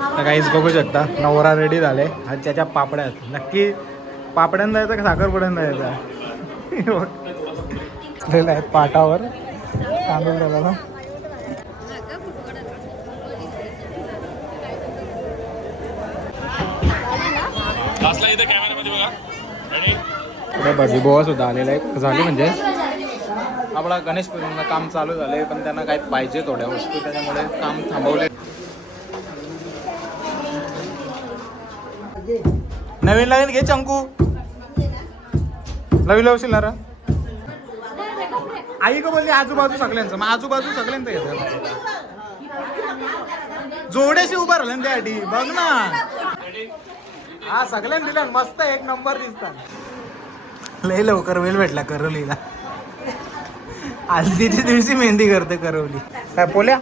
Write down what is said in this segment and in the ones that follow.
तर काहीच बघू शकता नवरा रेडी झाले आणि त्याच्या पापड्या आहेत. नक्की पापड्यांना जायचं का साखरपुड्यांना जायचं आहे पाटावर तांदूळ झाला. पुढे भजीबोवा सुद्धा आलेला आहे झाली म्हणजे आपला गणेश पूजनचं काम चालू झालंय पण त्यांना काय पाहिजे थोड्या वस्तू त्याच्यामुळे काम थांबवले. नवीन लागेल घे चंकू नवीन लावशील ना रा आई का बोलली आजूबाजू सगळ्यांचं मग आजूबाजू सगळ्यांचं घेतलं जोड्याशी उभा राहिलं त्यासाठी बघ ना हा सगळ्यांनी दिला मस्त एक नंबर दिसतात. लय लवकर वेळ भेटला करवलीला हल्दीच्या दिवशी मेहंदी करते करवली काय पोल्या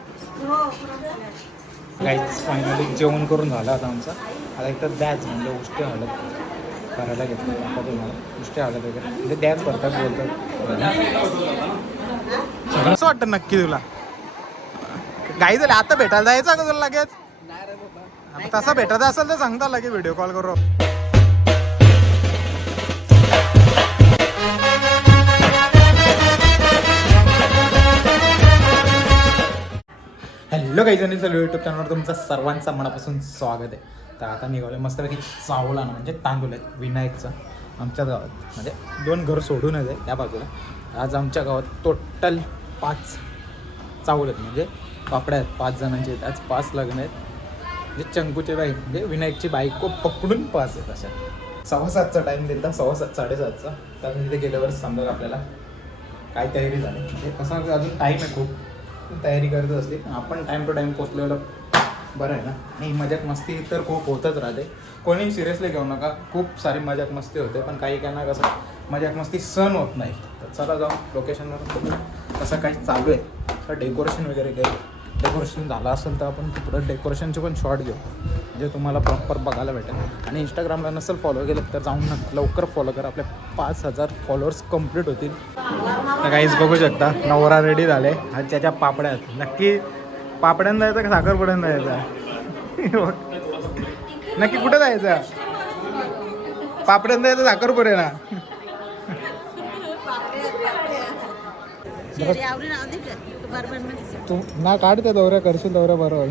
काहीच फायनली जेवण करून झालं आता आमचं. आता एकतर द्याच म्हणजे उष्टी हळद करायला घेतलं आता तुम्हाला उष्टी हळद वगैरे म्हणजे द्याच करतात बोलतात. सगळं असं वाटतं नक्की तुला काही झालं आता भेटायला जायचं का तुला लगेच तसा भेटायचं असेल तर सांगता लगे व्हिडिओ कॉल करू. हॅलो काही जणी चालू यूट्यूब चॅनलवर तुमचं सर्वांचं मनापासून स्वागत आहे. तर आता निघालं मस्तपैकी चावला ना म्हणजे तांदूळ आहेत विनायकचं आमच्या गावात म्हणजे 2 घर सोडूनच आहे त्या बाजूला. आज आमच्या गावात टोटल 5 चावल आहेत म्हणजे पापड्या आहेत 5 जणांचे आहेत. आज 5 लग्न आहेत म्हणजे चंकूचे बाई म्हणजे विनायकची बायको पकडून 5 आहेत अशा. 6:15चा टाईम देता 6:15 7:30चा तर तिथे गेल्यावर समजा आपल्याला काय तयारी झाली म्हणजे कसं अजून टाईम आहे खूप तयारी करत असते आपण टाईम टू टाईम पोचलेलं बरं आहे ना. आणि मजाक मस्ती तर खूप होतच राहते कोणी सिरियसली घेऊ नका खूप सारी मजाक मस्ती होते पण काही काहींना कसं मजाक मस्ती सहन होत नाही. तर चला जाऊन लोकेशनवर बघू कसं काय चालू आहे. तर डेकोरेशन वगैरे काही डेकोरेशन झालं असेल तर आपण पुढं डेकोरेशनचे पण शॉर्ट घेऊ म्हणजे तुम्हाला प्रॉपर बघायला भेटेल. आणि इंस्टाग्रामला नसेल फॉलो केलं तर जाऊन लवकर फॉलो करा आपले 5000 फॉलोअर्स कंप्लीट होतील. तर काहीच बघू शकता नवरा रेडी झाले आणि त्याच्या पापड्या आहेत. नक्की पापड्यांना जायचं का साखरपुड्यांना जायचं आहे नक्की कुठं जायचं पापड्यांना जायचं साखरपुड्याला तू ना काढ त्या दौऱ्या करशील दौऱ्या बरोबर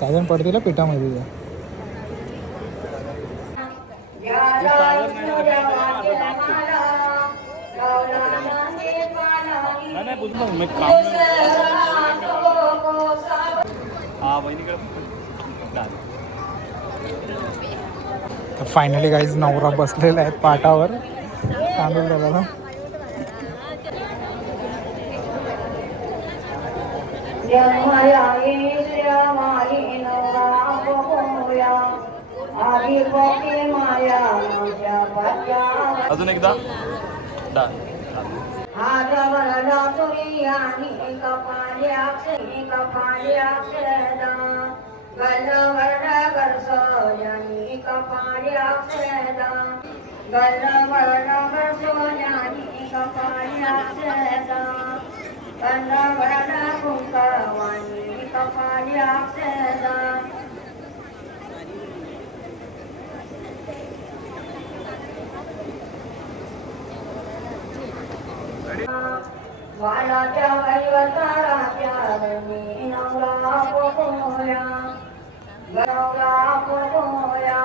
साधारण पडतील पिठामध्ये फायनली गाईज नवरा बसलेला आहे पाटावर तांदूळ झाला. अजून एकदा वालाच्या वैवताराच्या नवरा पोया गणवरा पोया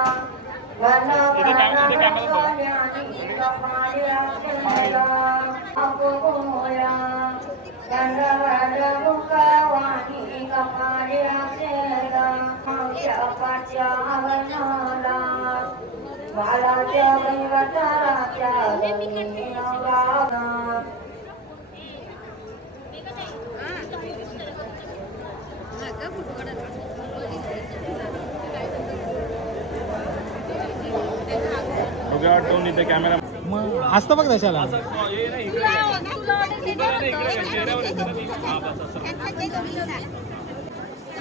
गणवरा सोन्यानी कपाळ्या पोया गणवरा मुखवाणी कपाळ्या पाच्या वनाला वालाच्या वैवताराच्या नवरा कॅमेरा मग असतं बघ त्याच्याला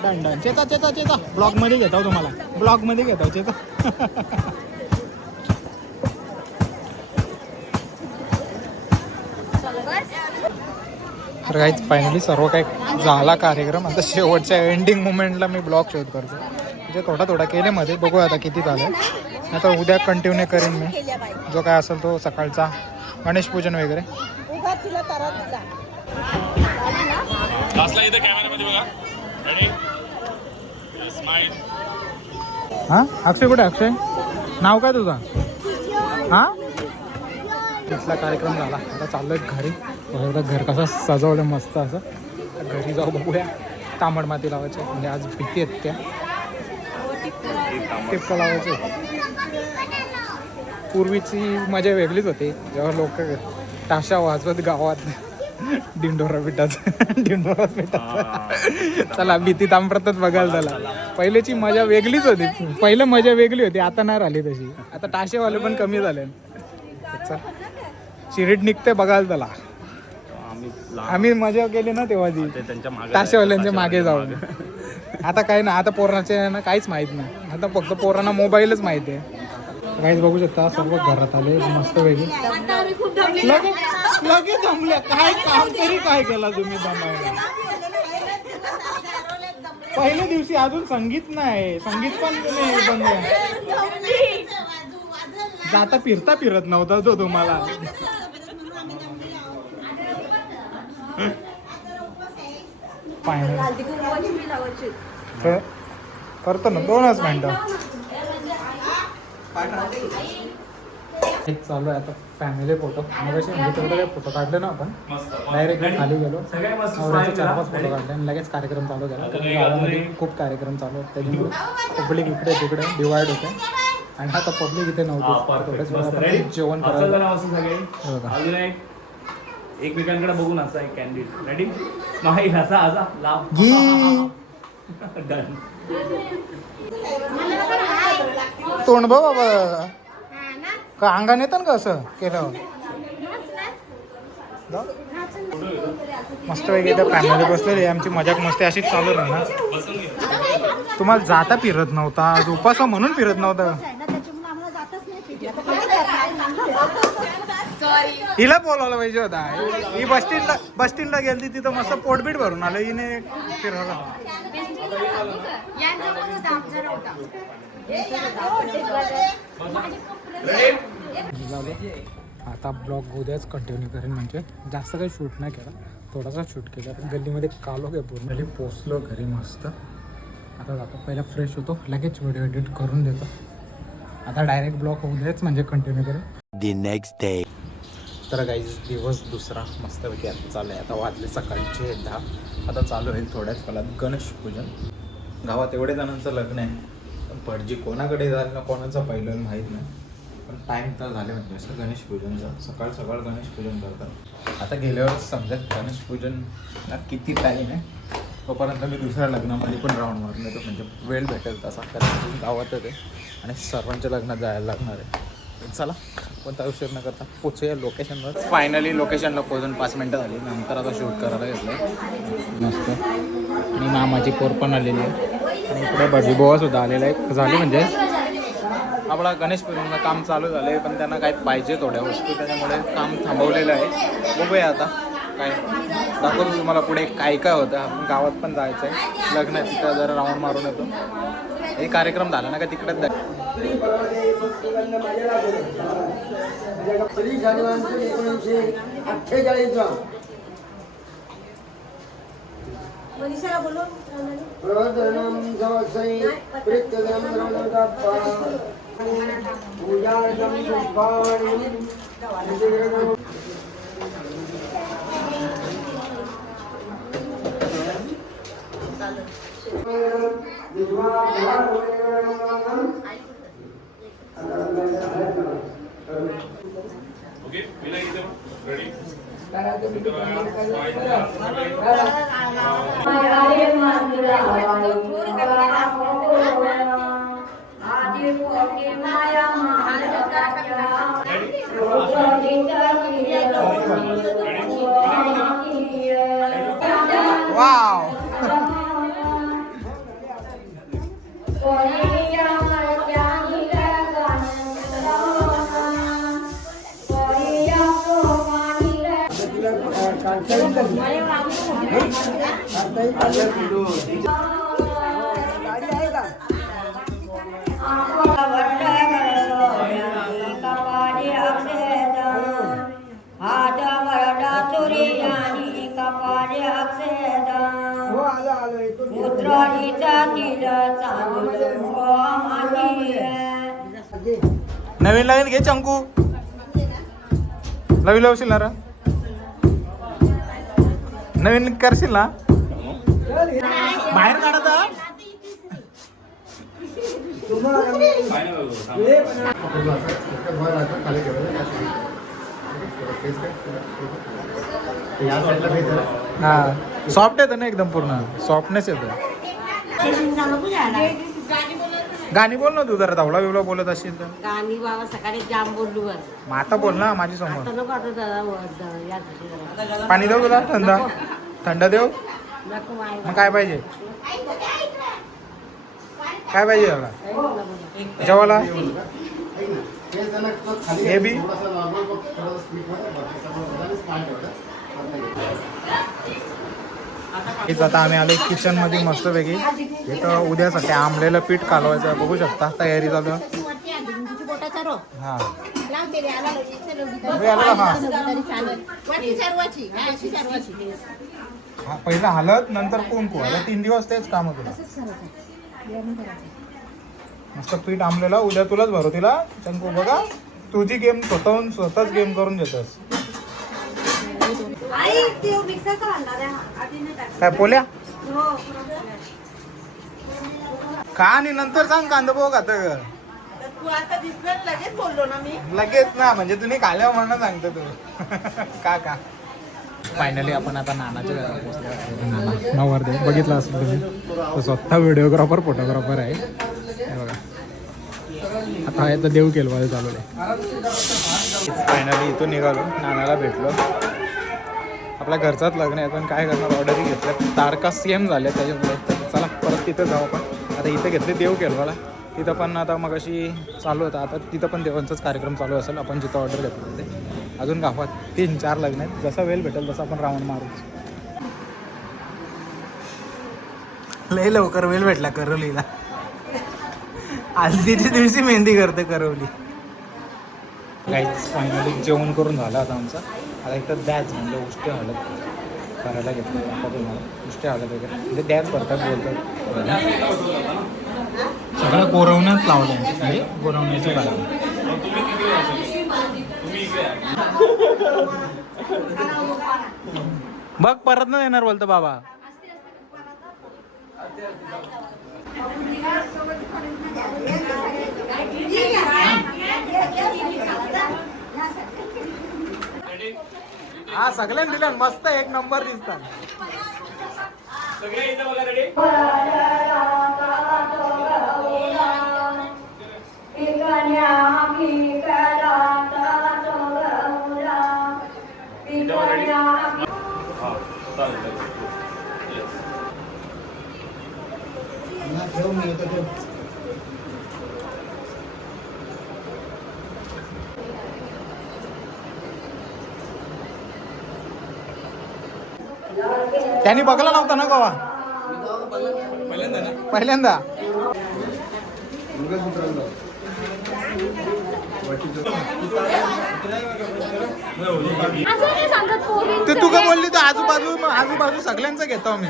डन चेता चेता चेता ब्लॉग मध्ये घेतो तुम्हाला ब्लॉग मध्ये घेतो चेता तर काहीच फायनली सर्व काही झाला कार्यक्रम. आता शेवटच्या एंडिंग मुमेंटला मी ब्लॉग शूट करतो. म्हणजे थोडा केले मध्ये, बघू आता किती झालं. आता उद्या कंटिन्यू करेन मी जो काय असेल तो सकाळचा गणेश पूजन वगैरे. लास्टला इथे कॅमेरामध्ये बघा. Ready smile. हां अक्षय कुठे? अक्षय नाव काय तुझं? हां तिथला कार्यक्रम झाला. आता चाललोय घरी. बघा घर कसं सजवलं मस्त असं. घरी जाऊ बघूया. तांबड माती लावायचे म्हणजे आज भीती आहेत त्या टिपका लावायचे. पूर्वीची मजा वेगळीच होती जेव्हा लोक ताशा वाजवत गावात डिंडोरा पिठाचा. चला भीती तांबरतच बघायला झाला. पहिल्याची मजा वेगळीच होती. पहिलं मजा वेगळी होती, आता नाही राहिली तशी. आता ताशेवाले पण कमी झाले. शिरीट निघते बघायला त्याला. आम्ही मजा केली ना तेव्हा ती ताशेवाल्यांच्या मागे जाऊन. आता काय ना, आता पोरांचे ना काहीच माहित नाही. आता फक्त पोरांना मोबाईलच माहिती आहे. काहीच बघू शकता सर्व घरात आले मस्त वेगळी. लगेच जमले. काय काम तरी काय केला तुम्ही जमायला? पहिल्या दिवशी अजून संगीत नाही, संगीत पण नाही बंद. जाता फिरत नव्हता तो तुम्हाला. करतो ना 2च मिनिटं. एक चालू आहे आता फॅमिली फोटो. मग म्हणजे तेवढे काही फोटो काढले ना आपण. डायरेक्ट खाली गेलो, नवऱ्याचे 4-5 फोटो काढले आणि लगेच कार्यक्रम चालू केला. कारण गावामध्ये खूप कार्यक्रम चालू होते त्याच्यामुळे पब्लिक इकडे तिकडे डिवाइड होते. आणि आता पब्लिक इथे नव्हती. जेवण करायला एकमेकांकडे बघून असा एक कॅन्डिड. Ready smile. असा असा लाभ डन. तोंड बघ बाबा का अंगाने येतं का असं केलं. मस्त वेगळी त्या फॅमिली बसलेली. आमची मजाक मस्ती अशीच चालू राहणार. तुम्हाला जाता फिरत नव्हता, आज उपास म्हणून फिरत नव्हता. हिला बोलावलं पाहिजे होता. ही बस स्टँडला गेली तिथं मस्त पोटबीट भरून आलं. हिने फिरवलं. आता ब्लॉग उद्याच कंटिन्यू करेन. म्हणजे जास्त काही शूट नाही केला, थोडासा शूट केला. गल्लीमध्ये कालो काय पूर्ण पोचलो घरी मस्त. आता जातो पहिला फ्रेश होतो, लगेच व्हिडिओ एडिट करून देतो. आता डायरेक्ट ब्लॉग उद्याच म्हणजे कंटिन्यू करेन. The next day. तर गाईज दिवस दुसरा मस्तपैकी आता चालू आहे. आता वाजले सकाळचे 10. आता चालू आहे थोड्याच काळात गणेश पूजन. गावात एवढे जणांचं लग्न आहे, पण भटजी कोणाकडे जाईल ना कोणाचं पहिलं माहीत नाही. पण टाईम तर झाले म्हणजे असं गणेश पूजनचं. सकाळ गणेश पूजन करतात. आता गेल्यावर समजत गणेश पूजनला किती टाईम आहे. तोपर्यंत मी दुसऱ्या लग्नामध्ये पण राऊंड मारून येतो. म्हणजे वेळ भेटेल तसा, कारण गावातच आहे आणि सर्वांच्या लग्नात जायला लागणार आहे. चला कोणता उशीर न करता पोचूया लोकेशनवर. फायनली लोकेशनला पोचून 5 मिनटं झाली. नंतर आता शूट करायला घेतलं मस्त. आणि मामाची पोर पण आलेली आहे आणि इकडे भजी बोवा सुद्धा आलेला आहे. झाली म्हणजे आपला गणेश पूजनचं काम चालू झालं आहे, पण त्यांना काय पाहिजे थोड्या वस्तू, त्याच्यामुळे काम थांबवलेलं आहे. बघूया आता काय दाखवतो तुम्हाला पुढे काय काय होतं. आपण गावात पण जायचं आहे, लग्न आहे तिथं जरा राऊंड मारून येतो. हे कार्यक्रम झाला ना का तिकडेच जाय. ओके विला इथे रेडी. वाव हात वरडा चोरी आणि कपाळी अक्षेदा पुत्राडीचा तिल नवीन नवीन घे चंकू नवीन लावशील ना रे? नवीन करशील ना बाहेर काढत हा सॉफ्ट येतं ना एकदम पूर्ण सॉफ्टनेस येतं. गाणी बोल ना तू जरा धावला बिवला बोलत असेल तर. गाणी बाबा सकाळी जाम बोललो वर मग आता बोल ना माझी समोर. आता नको आता जरा वर या पाणी देऊ तुला थंड थंड देऊ नको माय मग काय पाहिजे काय पाहिजे त्याला जेवायला हे बी हेच आता आम्ही आलो किचन मध्ये मस्तपैकी इथं उद्यासाठी आंबलेलं पीठ कालवायचं आहे. बघू शकता तयारी चालू आहे. हा हा पहिला हलत नंतर कुंकू आता 3 दिवस तेच काम तुला. मस्त पीठ आंबलेलं उद्या तुलाच भरू तिला चंकू बघा तुझी गेम स्वतःच गेम करून घेतोस. काय पोल्या का आणि नंतर सांग कांदा पोहा खात तू आता दिसलं लगेच बोललो ना मी लगेच ना म्हणजे तुम्ही खाल्यावर म्हणून सांगतो तू का फायनली आपण आता नानाच्या घरात पोहोचलो. नवरदेव बघितला असेल तुम्ही तो स्वतः व्हिडिओग्राफर फोटोग्राफर आहे. हे बघा आता आहे तर देव केलं चालू आहे. फायनली इथून निघालो नानाला भेटलो. आपल्या घरचाच लग्न आहे पण काय करणार ऑर्डरही घेतल्या तारखा सेम झाल्या त्याच्यामुळे चला परत तिथं जाऊ. आपण आता इथं घेतले देव केलवाला तिथं पण आता मग अशी चालू होतं आता तिथं पण देवांचाच कार्यक्रम चालू असेल. आपण जिथं ऑर्डर घेतलं ते अजून गावात 3-4 लग्न आहेत. जसा वेळ भेटेल तसं आपण राऊंड मारू. लय लवकर वेळ भेटला करवलीला. हल्दीच्या दिवशी मेहंदी करते करवली. काहीच फायनली जेवण करून झालं आता आमचं. आता इथं दॅच म्हणजे उष्टी हळद करायला घेतलं आता तुम्हाला उष्टी हळद वगैरे म्हणजे दॅच भरतात बोलतात. सगळं गोरवण्यात लावलं म्हणजे गोरवण्याची बाजू. बघ परत नाही येणार बोलतो बाबा. हा सगळ्यांनी दिलं मस्त एक नंबर दिसतात. सगळे इथं बघा रेडी. त्यांनी बघला नव्हता ना गोवा पहिल्यांदा. ते तू का बोलली तर आजूबाजू सगळ्यांचं घेतो मी.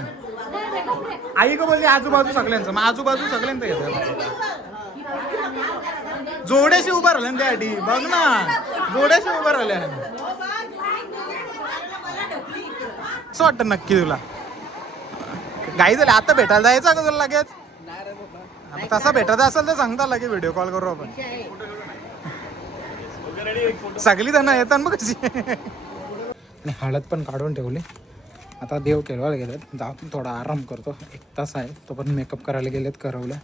आई का बोलली आजूबाजू सगळ्यांचं मग आजूबाजू सगळ्यांचं घेतो. जोड्याशी उभा राहिल्या ना त्यासाठी बघ ना जोड्याशी उभा राहिल्या. असं वाटतं नक्की तुला गाई झाली आता भेटायला जायचं का तुला लगेच. तसा भेटायचा असेल तर सांगता लगेच व्हिडिओ कॉल करू आपण. सगळी जण येतात मग कशी. आणि हळद पण काढून ठेवली. आता देव केलवायला गेलेत जाऊन थोडा आराम करतो 1 तास आहे तो पण मेकअप करायला गेलेत करवलं.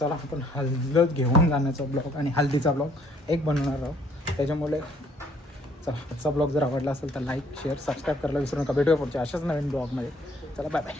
चला आपण हळद घेऊन जाण्याचा ब्लॉग आणि हल्दीचा ब्लॉग एक बनवणार आहोत. त्याच्यामुळे चला आजचा ब्लॉग जर आवडला असेल तर लाईक शेअर सबस्क्राईब करायला विसरू नका. भेटूया पुढच्या अशाच नवीन ब्लॉगमध्ये. चला बाय बाय.